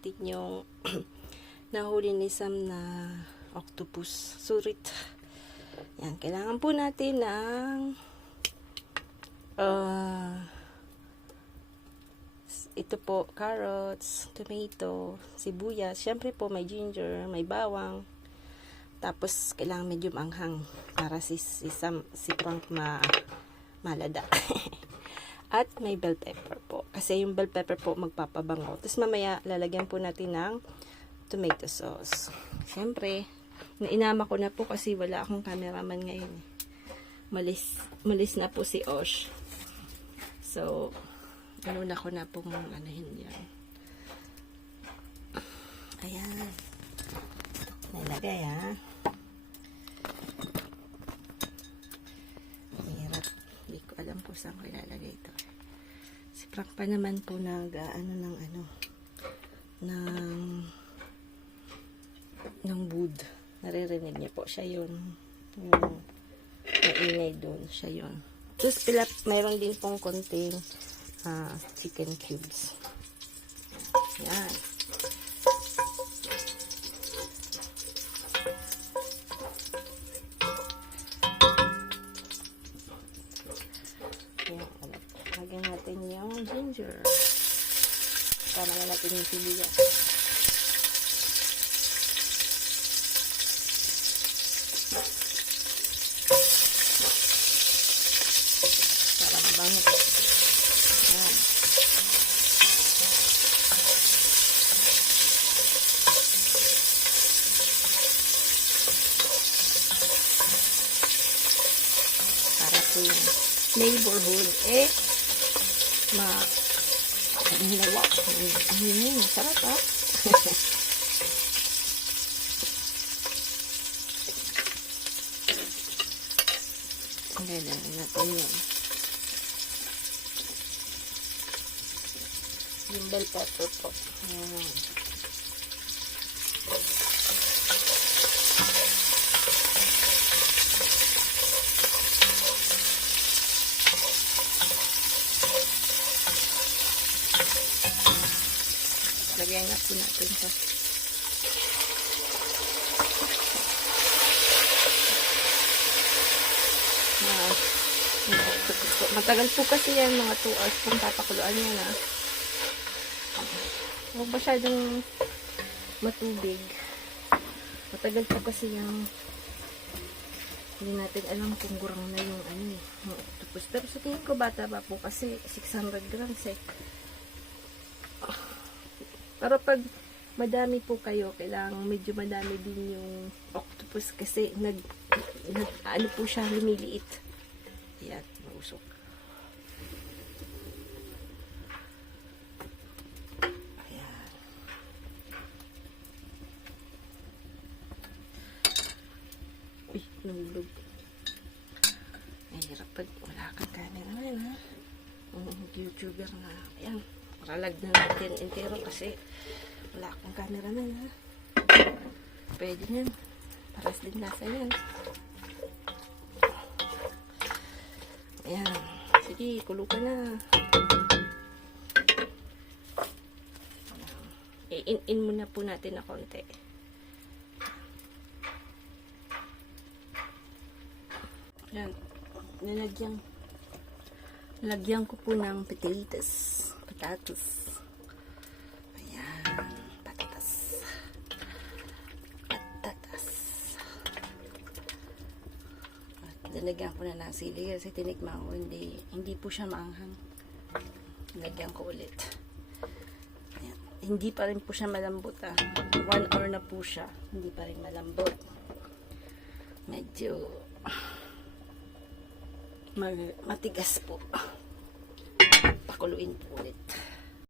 natin yung nahuli ni Sam na octopus. Surit. Yan. Kailangan po natin ng ito po, carrots, tomato, sibuyas. Siyempre po, may ginger, may bawang. Tapos, kailangan medyo manghang para si Frank malada. At may bell pepper po. Kasi yung bell pepper po magpapabango. Tapos mamaya, lalagyan po natin ng tomato sauce. Siyempre, nainama ko na po kasi wala akong cameraman ngayon. Malis na po si Osh. So, na ko na pong anuhin yan. Ayan. Nalagay ha. Hirap. Hindi ko alam kung saan ko ilalagay ito. Si Frank pa naman po ng wood. Naririnig niya po. Siya yun. Yung maingay doon. Siya yun. Tapos mayroon din pong konting chicken cubes. Yan. Yan. Lagyan natin yung ginger. Tama na natin yung sibuyas. Para mabango. Yan. Para po yung neighborhood lawak. Masarap ha. Lagyan natin yun. Yung bell pepper po. Ayan. Lagyan na po natin ito. Matagal po kasi yan, mga 2 hours kung papakuluan yan ha. Huwag masyadong matubig. Matagal po kasi yung hindi natin alam kung gurang na yung yung octopus. Pero sa tingin ko bata pa po kasi 600 grams eh. Pero pag madami po kayo, kailangan medyo madami din yung octopus kasi ano po siya, lumiliit. Ayan, mausok. Ayan. Uy, nahulog. Mahirap pag wala kang camera na ha. YouTuber na. Ayan. Paralag na natin entero kasi wala akong cameraman ha. Pwede yan. Paras din nasa yan. Ayan. Sige, kulo ka na. I-in muna po natin na konti. Ayan. Nalagyan ko po ng potatoes. Ayan. Patatas. At nalagyan ko na ng sili kasi tinikman ko hindi po siya maanghang. Nalagyan ko ulit. Ayan. Hindi pa rin po siya malambot 1 hour na po siya. Hindi pa rin malambot. Medyo matigas po. Pakuluin po ulit.